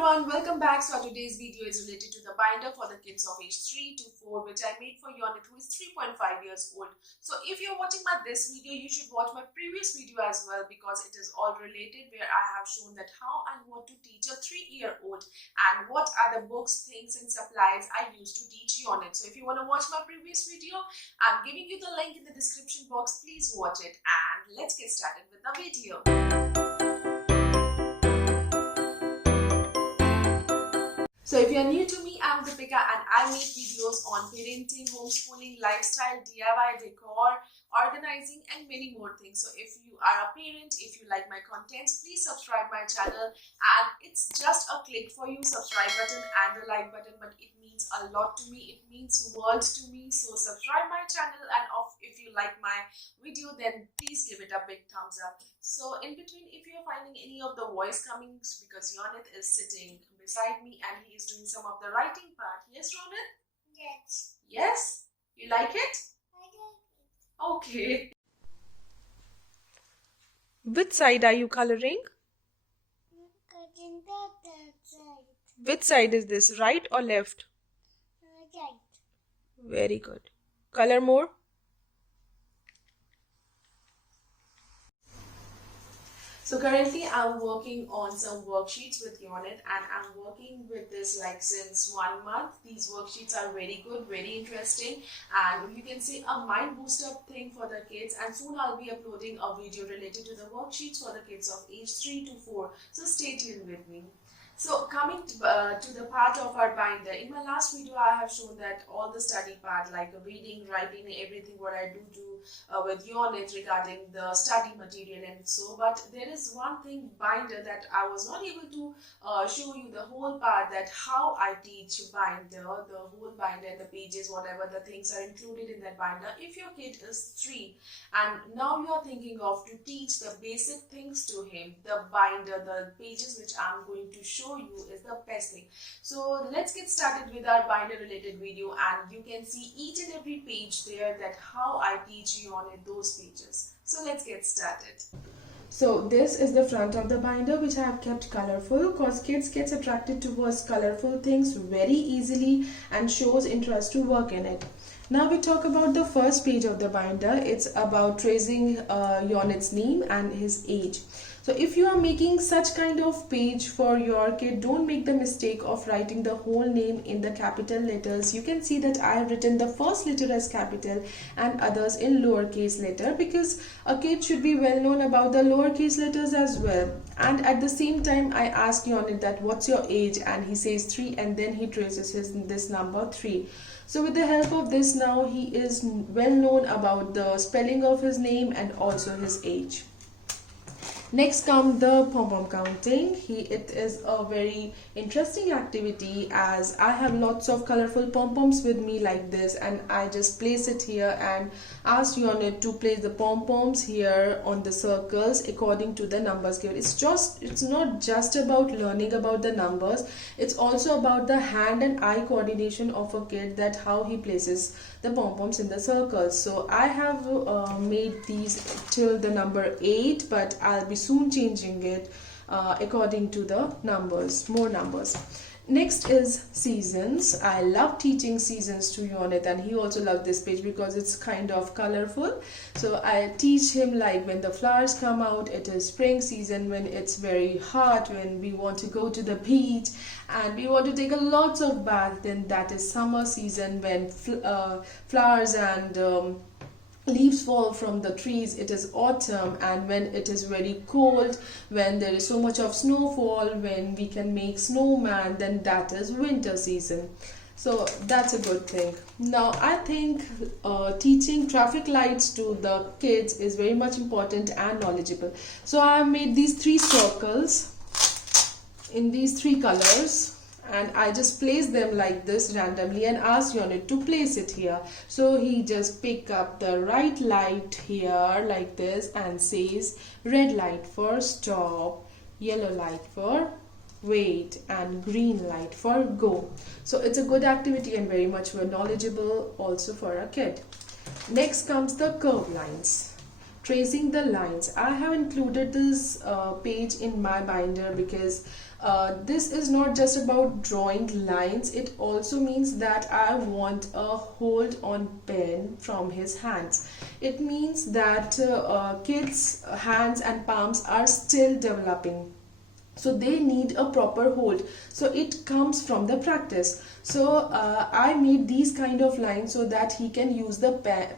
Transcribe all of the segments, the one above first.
everyone, welcome back. So today's video is related to the binder for the kids of age 3 to 4 which I made for Yonit, who is 3.5 years old. So if you're watching this video, you should watch my previous video as well because it is all related, where I have shown that how and what to teach a 3-year-old and what are the books, things and supplies I use to teach Yonit. So if you want to watch my previous video, I'm giving you the link in the description box. Please watch it and let's get started with the video. So if you're new to me, I'm Deepika and I make videos on parenting, homeschooling, lifestyle, DIY, decor, organizing and many more things. So if you are a parent, if you like my contents, please subscribe my channel, and it's just a click for you, subscribe button and the like button, but it means a lot to me, it means world to me. So subscribe my channel, and if you like my video, then please give it a big thumbs up. So in between, if you're finding any of the voice coming, because Yonit is sitting beside me and he is doing some of the writing part. Yes, Ronit? Yes. Yes? You like it? I like it. Okay. Which side are you coloring? Cutting that side. Which side is this, right or left? Right. Very good. Color more. So currently I'm working on some worksheets with Yonit, and I'm working with this like since 1 month. These worksheets are very good, very interesting, and you can say a mind booster thing for the kids, and soon I'll be uploading a video related to the worksheets for the kids of age 3 to 4. So stay tuned with me. So coming to the part of our binder, in my last video I have shown that all the study part like reading, writing, everything what I do with Yonit regarding the study material and so, but there is one thing binder that I was not able to show you the whole part, that how I teach binder, the whole binder, the pages, whatever the things are included in that binder. If your kid is 3 and now you are thinking of to teach the basic things to him, the binder, the pages which I'm going to show you is the best thing. So let's get started with our binder related video, and you can see each and every page there that how I teach you on those pages. So let's get started. So this is the front of the binder, which I have kept colorful because kids gets attracted towards colorful things very easily and shows interest to work in it. Now we talk about the first page of the binder. It's about tracing Yonit's name and his age. So if you are making such kind of page for your kid, don't make the mistake of writing the whole name in the capital letters. You can see that I have written the first letter as capital and others in lowercase letter, because a kid should be well known about the lowercase letters as well. And at the same time I ask Yonit that what's your age, and he says 3, and then he traces this number 3. So with the help of this, now he is well known about the spelling of his name and also his age. Next comes the pom-pom counting. It is a very interesting activity, as I have lots of colorful pom-poms with me like this, and I just place it here and ask Yonit to place the pom-poms here on the circles according to the numbers given. It's not just about learning about the numbers, it's also about the hand and eye coordination of a kid, that how he places the pom-poms in the circles. So I have made these till the number 8, but I'll be soon changing it according to the numbers, more numbers. Next is seasons. I love teaching seasons to Yonit, and he also loves this page because it's kind of colorful. So I teach him like when the flowers come out, it is spring season, when it's very hot, when we want to go to the beach and we want to take a lots of bath, then that is summer season, when flowers and leaves fall from the trees, it is autumn, and when it is very cold, when there is so much of snowfall, when we can make snowman, then that is winter season. So that's a good thing. Now I think teaching traffic lights to the kids is very much important and knowledgeable. So I have made these 3 circles in these 3 colors, and I just place them like this randomly and ask Yonit to place it here. So he just pick up the right light here like this and says red light for stop, yellow light for wait, and green light for go. So it's a good activity and very much knowledgeable also for a kid. Next comes the curve lines. Tracing the lines. I have included this page in my binder because This is not just about drawing lines, it also means that I want a hold on pen from his hands. It means that kids' hands and palms are still developing, so they need a proper hold, so it comes from the practice. So I made these kind of lines so that he can use the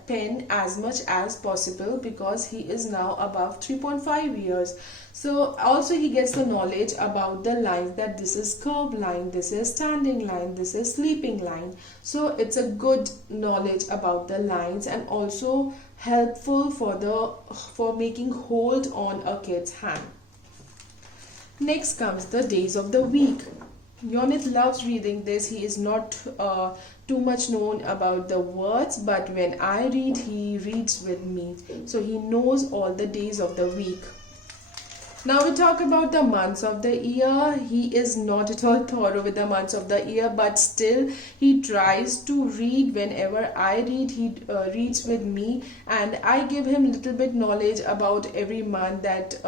pen as much as possible, because he is now above 3.5 years. So also he gets the knowledge about the lines, that this is curved line, this is standing line, this is sleeping line. So it's a good knowledge about the lines, and also helpful for making hold on a kid's hand. Next comes the days of the week. Yonit loves reading this. He is not too much known about the words, but when I read, he reads with me. So he knows all the days of the week. Now we talk about the months of the year. He is not at all thorough with the months of the year, but still he tries to read. Whenever I read, he reads with me, and I give him little bit knowledge about every month, that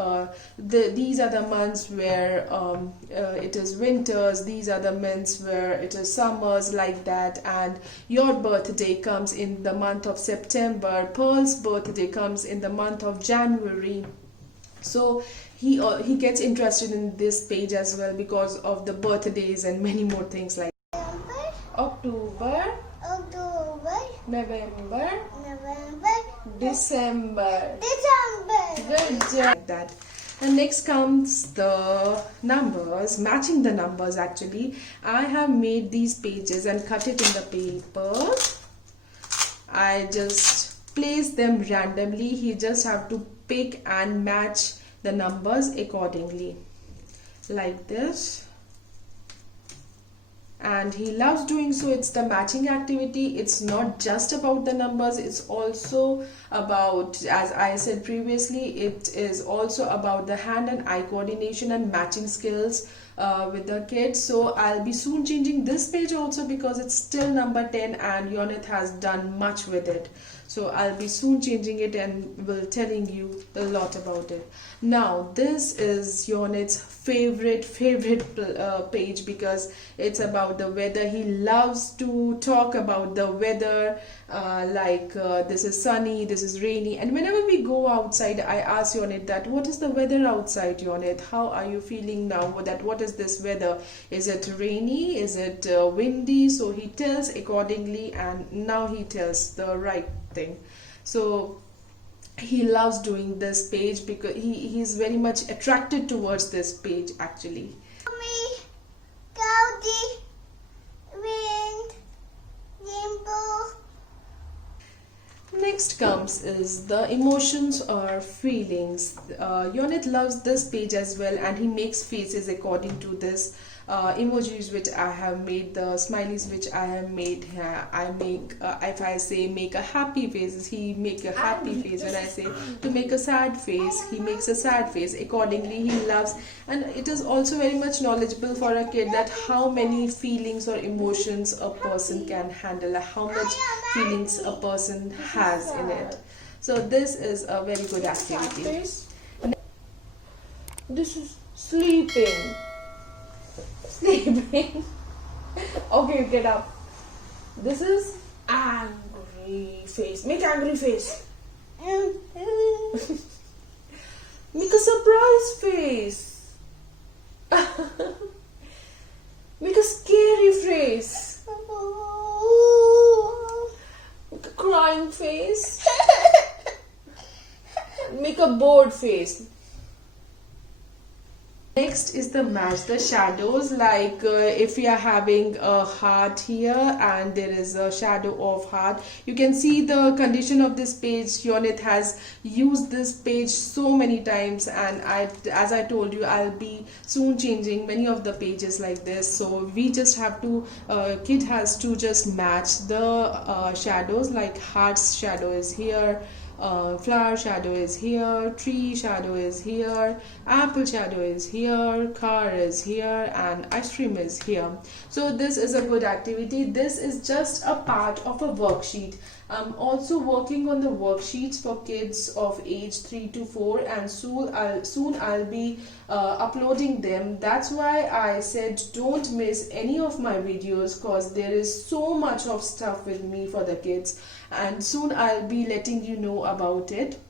these are the months where it is winters, these are the months where it is summers, like that. And your birthday comes in the month of September, Pearl's birthday comes in the month of January. So he gets interested in this page as well, because of the birthdays and many more things like October, November, December. Good job. Like that. And next comes the numbers, matching the numbers. Actually, I have made these pages and cut it in the paper. I just place them randomly. He just have to pick and match the numbers accordingly, like this. And he loves doing so. It's the matching activity. It's not just about the numbers, it's also about, as I said previously, it is also about the hand and eye coordination and matching skills with the kids. So I'll be soon changing this page also, because it's still number 10 and Yonit has done much with it. So I'll be soon changing it and will telling you a lot about it. Now this is Yonit's favorite page, because it's about the weather. He loves to talk about the weather, this is sunny, this is rainy. And whenever we go outside, I ask Yonit that, what is the weather outside, Yonit? How are you feeling now? What is this weather? Is it rainy? Is it windy? So he tells accordingly, and now he tells the right thing. So he loves doing this page, because he's very much attracted towards this page actually. Mommy, cloudy, wind, rainbow. Next comes is the emotions or feelings. Yonit loves this page as well, and he makes faces according to this emojis which I have made, the smileys which I have made. I make if I say make a happy face, he make a happy face. When I say to make a sad face, he makes a sad face. Accordingly he loves, and it is also very much knowledgeable for a kid that how many feelings or emotions a person can handle, how much feelings a person has in it. So this is a very good activity. This is sleeping. Sleeping. Okay, get up. This is angry face. Make angry face. Make a surprise face. Make a scary face. Make a crying face. Make a bored face. Next is the match the shadows, like if we are having a heart here and there is a shadow of heart, you can see the condition of this page. Yonit has used this page so many times, and as I told you, I'll be soon changing many of the pages like this. So we just have to, kid has to just match the shadows, like heart's shadow is here, flower shadow is here, tree shadow is here, apple shadow is here, car is here, and ice cream is here. So this is a good activity. This is just a part of a worksheet. I'm also working on the worksheets for kids of age 3 to 4, and soon I'll be uploading them. That's why I said don't miss any of my videos, because there is so much of stuff with me for the kids, and soon I'll be letting you know about it.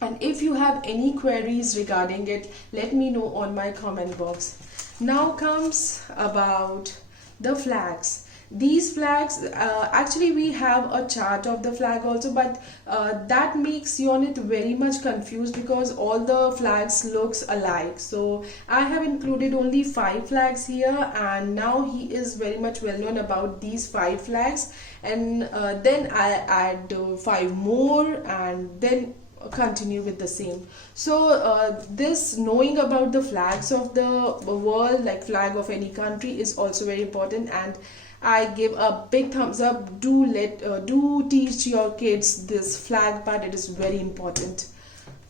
And if you have any queries regarding it, let me know on my comment box. Now comes about the flags. These flags, actually we have a chart of the flag also, but that makes Yonit very much confused because all the flags looks alike. So I have included only 5 flags here, and now he is very much well known about these 5 flags, and then I add 5 more, and then continue with the same. So this knowing about the flags of the world, like flag of any country, is also very important, and I give a big thumbs up. Do teach your kids this flag part. It is very important.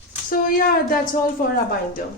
So yeah, that's all for our binder.